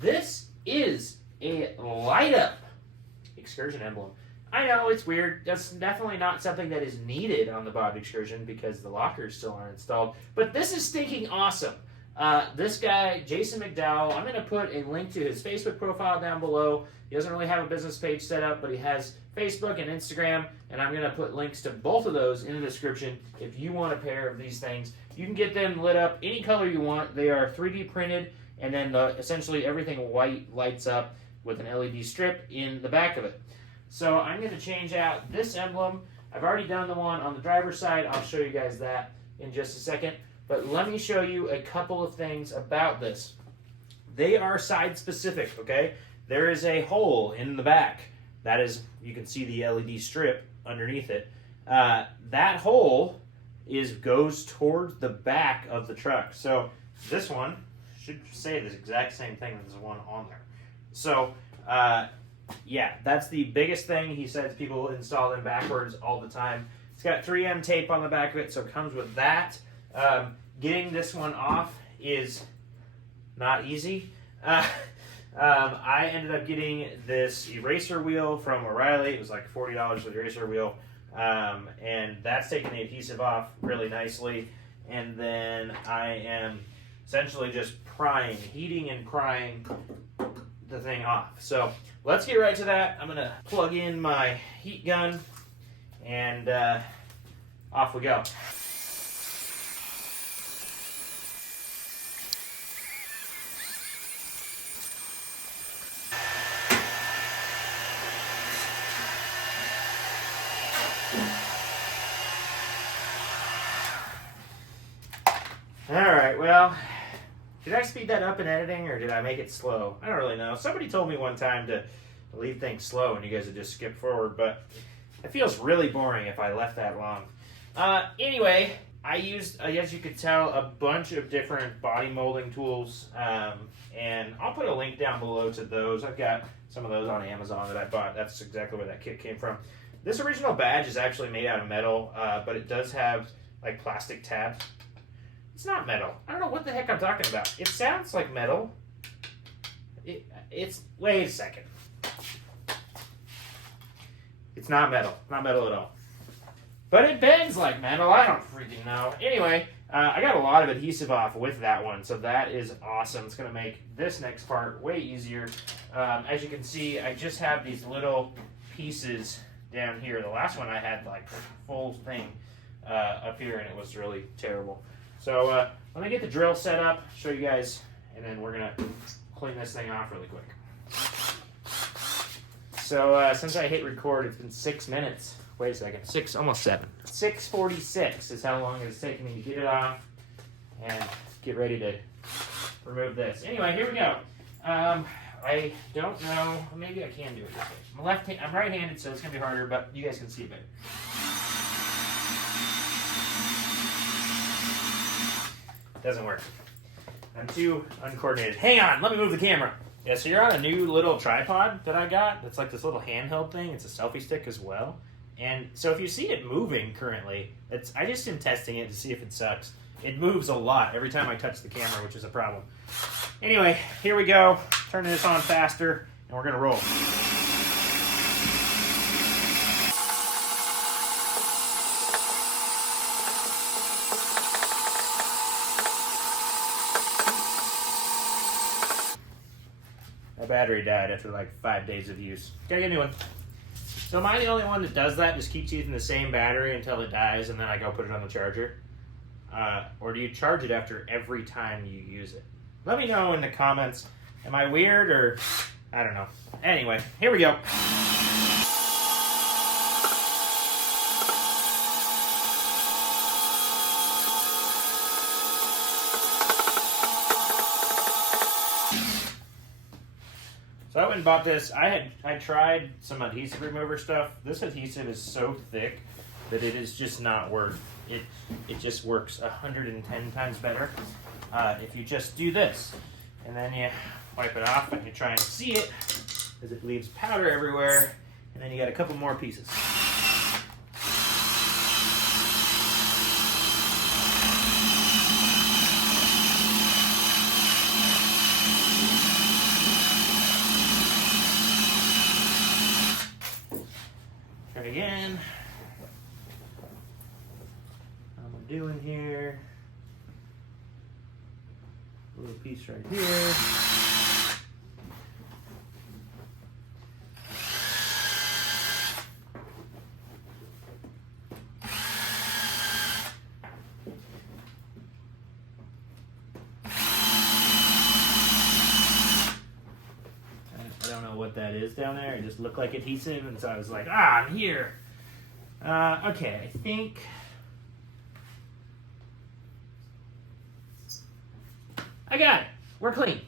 This is a light-up Excursion Emblem. I know, it's weird. That's definitely not something that is needed on the Bobbed Excursion because the lockers still aren't installed. But this is stinking awesome. This guy, Jason McDowell, I'm going to put a link to his Facebook profile down below. He doesn't really have a business page set up, but he has Facebook and Instagram, and I'm going to put links to both of those in the description if you want a pair of these things. You can get them lit up any color you want. They are 3D printed, and then essentially everything white lights up with an LED strip in the back of it. So I'm going to change out this emblem. I've already done the one on the driver's side. I'll show you guys that in just a second. But let me show you a couple of things about this. They are side specific, okay? There is a hole in the back. That is, you can see the LED strip underneath it. That hole goes towards the back of the truck. So this one should say the exact same thing as the one on there. So, yeah, that's the biggest thing. He says people install them backwards all the time. It's got 3M tape on the back of it, so it comes with that. Getting this one off is not easy. I ended up getting this eraser wheel from O'Reilly. It was like $40 for the eraser wheel. And that's taking the adhesive off really nicely. And then I am essentially just heating and prying the thing off. So let's get right to that. I'm going to plug in my heat gun and off we go. Alright, well, did I speed that up in editing or did I make it slow? I don't really know. Somebody told me one time to leave things slow and you guys would just skip forward, but it feels really boring if I left that long. Anyway, I used, as you could tell, a bunch of different body molding tools, and I'll put a link down below to those. I've got some of those on Amazon that I bought. That's exactly where that kit came from. This original badge is actually made out of metal, but it does have like plastic tabs. It's not metal. I don't know what the heck I'm talking about. It sounds like metal. It's wait a second. It's not metal. Not metal at all. But it bends like metal. I don't freaking know. Anyway, I got a lot of adhesive off with that one, so that is awesome. It's going to make this next part way easier. As you can see, I just have these little pieces down here. The last one I had like full thing up here, and it was really terrible. So let me get the drill set up, show you guys, and then we're going to clean this thing off really quick. So since I hit record, it's been 6 minutes. Wait a second. Almost 7. 6:46 is how long it's taken me to get it off and get ready to remove this. Anyway, here we go. I don't know. Maybe I can do it this way. I'm right-handed, so it's going to be harder, but you guys can see it better. Doesn't work. I'm too uncoordinated. Hang on, let me move the camera. Yeah, so you're on a new little tripod that I got. That's like this little handheld thing. It's a selfie stick as well. And so if you see it moving currently, I just am testing it to see if it sucks. It moves a lot every time I touch the camera, which is a problem. Anyway, here we go. Turning this on faster, and we're gonna roll. My battery died after like 5 days of use. Gotta get a new one. So am I the only one that does that? Just keeps using the same battery until it dies and then I go put it on the charger? Or do you charge it after every time you use it? Let me know in the comments. Am I weird or I don't know. Anyway, here we go. So I went and bought this. I tried some adhesive remover stuff. This adhesive is so thick that it is just not worth it. It just works 110 times better if you just do this. And then you wipe it off and you try and see it because it leaves powder everywhere. And then you got a couple more pieces. again. What am I doing here? A little piece right here. I don't know what that is down there. It just looked like adhesive, and so I was like, I'm here. Okay, I think I got it. We're clean.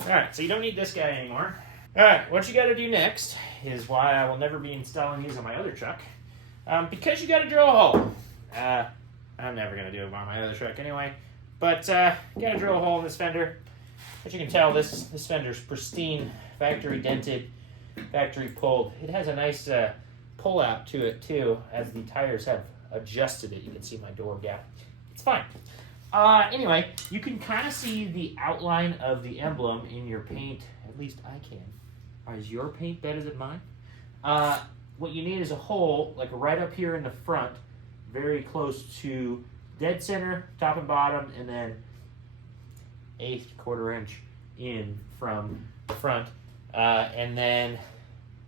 Alright, so you don't need this guy anymore. Alright, what you got to do next is why I will never be installing these on my other truck. Because you got to drill a hole. I'm never going to do it on my other truck anyway. But you got to drill a hole in this fender. As you can tell, this fender's pristine, factory dented, factory pulled. It has a nice pull out to it too, as the tires have adjusted it. You can see my door gap. It's fine. Anyway, you can kind of see the outline of the emblem in your paint. At least I can. Is your paint better than mine? What you need is a hole, like right up here in the front, very close to dead center, top and bottom, and then 1/8 quarter inch in from the front. And then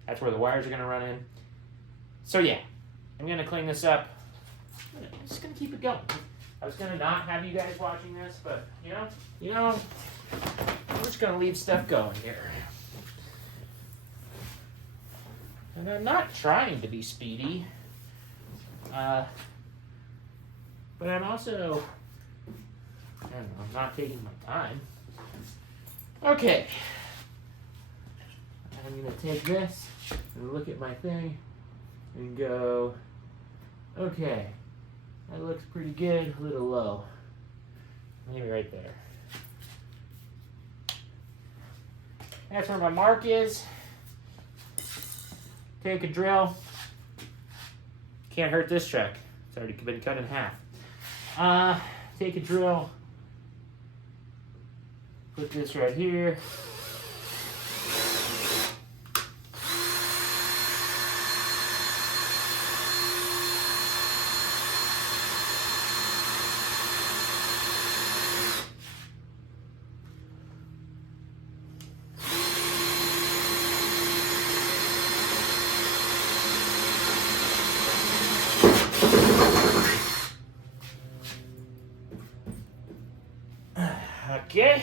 that's where the wires are going to run in. So yeah, I'm going to clean this up. I'm just going to keep it going. I was going to not have you guys watching this, but you know, we're just going to leave stuff going here. And I'm not trying to be speedy, but I'm also, I don't know, not taking my time. Okay, I'm going to take this and look at my thing and go, okay, that looks pretty good, a little low. Maybe right there. That's where my mark is. Take a drill. Can't hurt this truck. It's already been cut in half. Take a drill. Put this right here. Okay.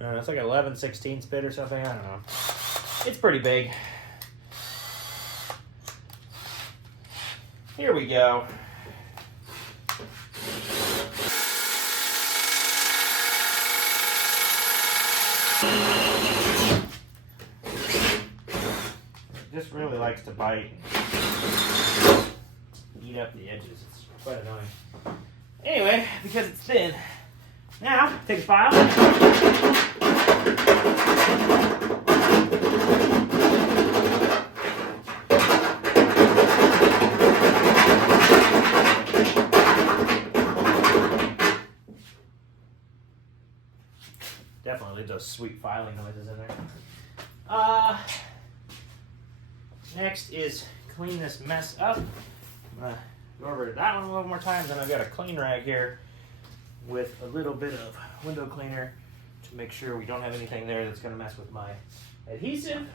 It's like an 11/16 bit or something. I don't know. It's pretty big. Here we go. It just really likes to bite. Eat up the edges. It's quite annoying. Anyway, because it's thin. Now, take a file. Definitely leave those sweet filing noises in there. Next is clean this mess up. I'm gonna go over to that one a little more time. Then I've got a clean rag here with a little bit of window cleaner to make sure we don't have anything there that's going to mess with my adhesive.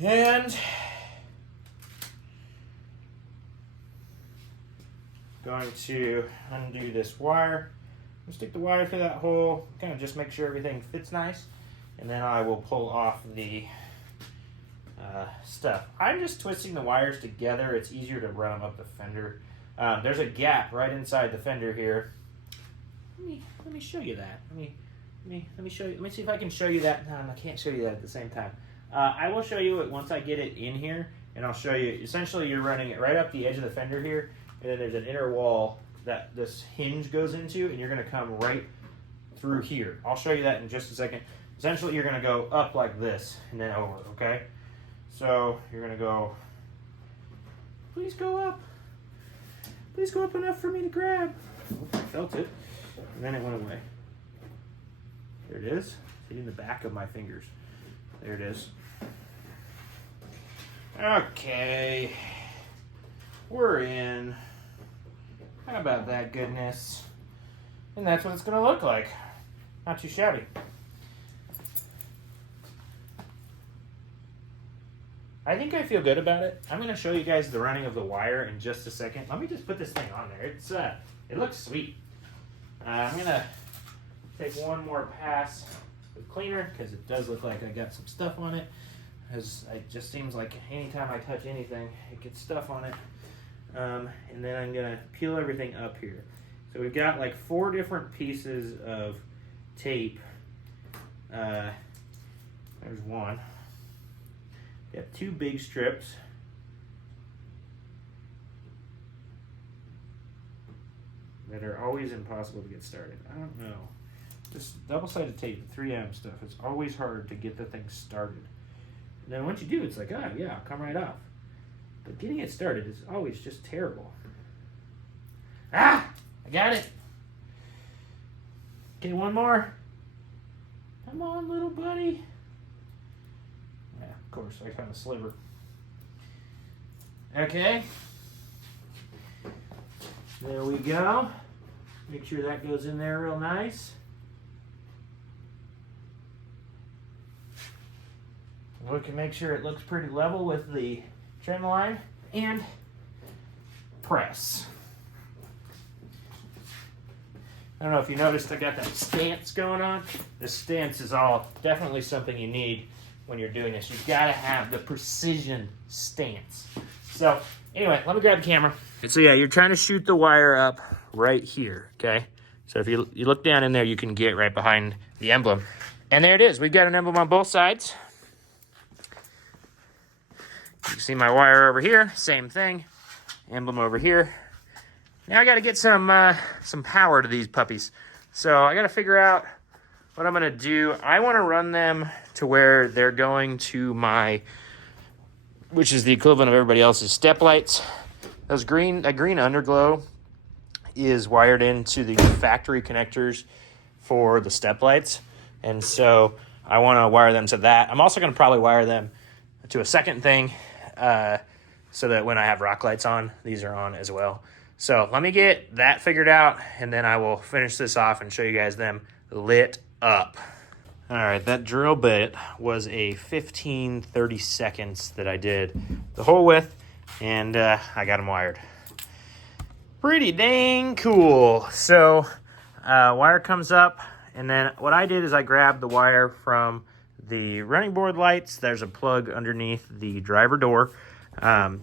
And going to undo this wire. Stick the wire through that hole, kind of just make sure everything fits nice, and then I will pull off the stuff. I'm just twisting the wires together. It's easier to run them up the fender. There's a gap right inside the fender here. Let me show you that. Let me show you. Let me see if I can show you that. No, I can't show you that at the same time. I will show you it once I get it in here, and I'll show you. Essentially, you're running it right up the edge of the fender here, and then there's an inner wall that this hinge goes into, and you're going to come right through here. I'll show you that in just a second. Essentially, you're going to go up like this and then over, okay? So you're going to go, please go up. Please go up enough for me to grab. I felt it. and then it went away. There it is. It's hitting the back of my fingers. There it is. Okay. We're in. How about that goodness? And that's what it's going to look like. Not too shabby. I think I feel good about it. I'm going to show you guys the running of the wire in just a second. Let me just put this thing on there. It looks sweet. I'm going to take one more pass with cleaner because it does look like I got some stuff on it. As it just seems like anytime I touch anything, it gets stuff on it. And then I'm going to peel everything up here. So we've got like 4 different pieces of tape. There's one. We have 2 big strips. That are always impossible to get started. I don't know. This double-sided tape, the 3M stuff, it's always hard to get the thing started. And then once you do, it's like, oh yeah, I'll come right off. But getting it started is always just terrible. Ah! I got it! Okay, one more. Come on, little buddy. Yeah, of course, I found a sliver. Okay. There we go. Make sure that goes in there real nice. Look and make sure it looks pretty level with the trim line. And press. I don't know if you noticed I got that stance going on. The stance is definitely something you need when you're doing this. You've got to have the precision stance. So anyway, let me grab the camera. So yeah, you're trying to shoot the wire up right here, okay? So if you look down in there, you can get right behind the emblem. And there it is. We've got an emblem on both sides. You can see my wire over here, same thing. Emblem over here. Now I got to get some power to these puppies. So I got to figure out what I'm going to do. I want to run them to where they're going to which is the equivalent of everybody else's step lights. That green underglow is wired into the factory connectors for the step lights. And so I want to wire them to that. I'm also going to probably wire them to a second thing so that when I have rock lights on, these are on as well. So let me get that figured out, and then I will finish this off and show you guys them lit up. All right, that drill bit was a 15-30 seconds that I did the whole width, and I got them wired. Pretty dang cool. So wire comes up, and then what I did is I grabbed the wire from the running board lights. There's a plug underneath the driver door.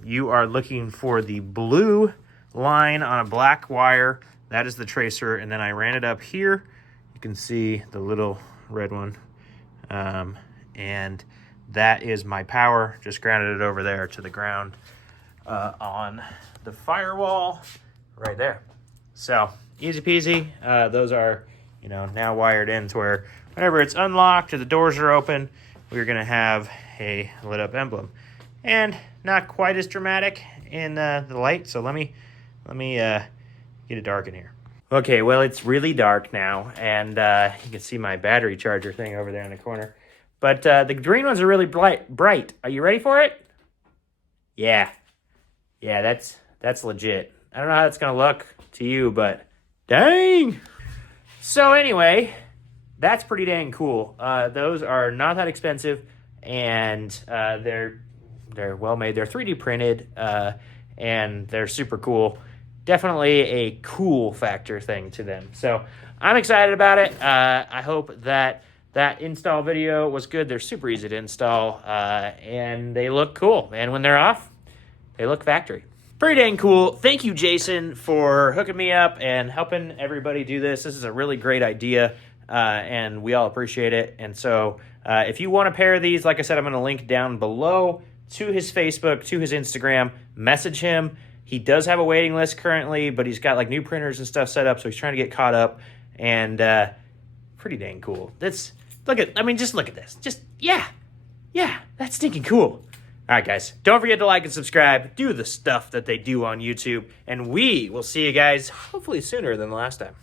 You are looking for the blue line on a black wire. That is the tracer, and then I ran it up here. You can see the little red one, and that is my power. Just grounded it over there to the ground on the firewall right there. So easy peasy. Those are now wired in to where whenever it's unlocked or the doors are open, we're gonna have a lit up emblem. And not quite as dramatic in the light, so let me get it dark in here. Okay, well, it's really dark now, and you can see my battery charger thing over there in the corner. But the green ones are really bright. Are you ready for it? Yeah, that's legit. I don't know how it's gonna look to you, but dang. So anyway, that's pretty dang cool. Those are not that expensive, and they're well made. They're 3D printed, and they're super cool. Definitely a cool factor thing to them. So I'm excited about it. I hope that install video was good. They're super easy to install, and they look cool. And when they're off, they look factory. Pretty dang cool. Thank you, Jason, for hooking me up and helping everybody do this. This is a really great idea, and we all appreciate it. And so if you want a pair of these, like I said, I'm going to link down below to his Facebook, to his Instagram. Message him. He does have a waiting list currently, but he's got like new printers and stuff set up, so he's trying to get caught up. And pretty dang cool. Just look at this. Yeah, that's stinking cool. All right, guys, don't forget to like and subscribe. Do the stuff that they do on YouTube, and we will see you guys hopefully sooner than the last time.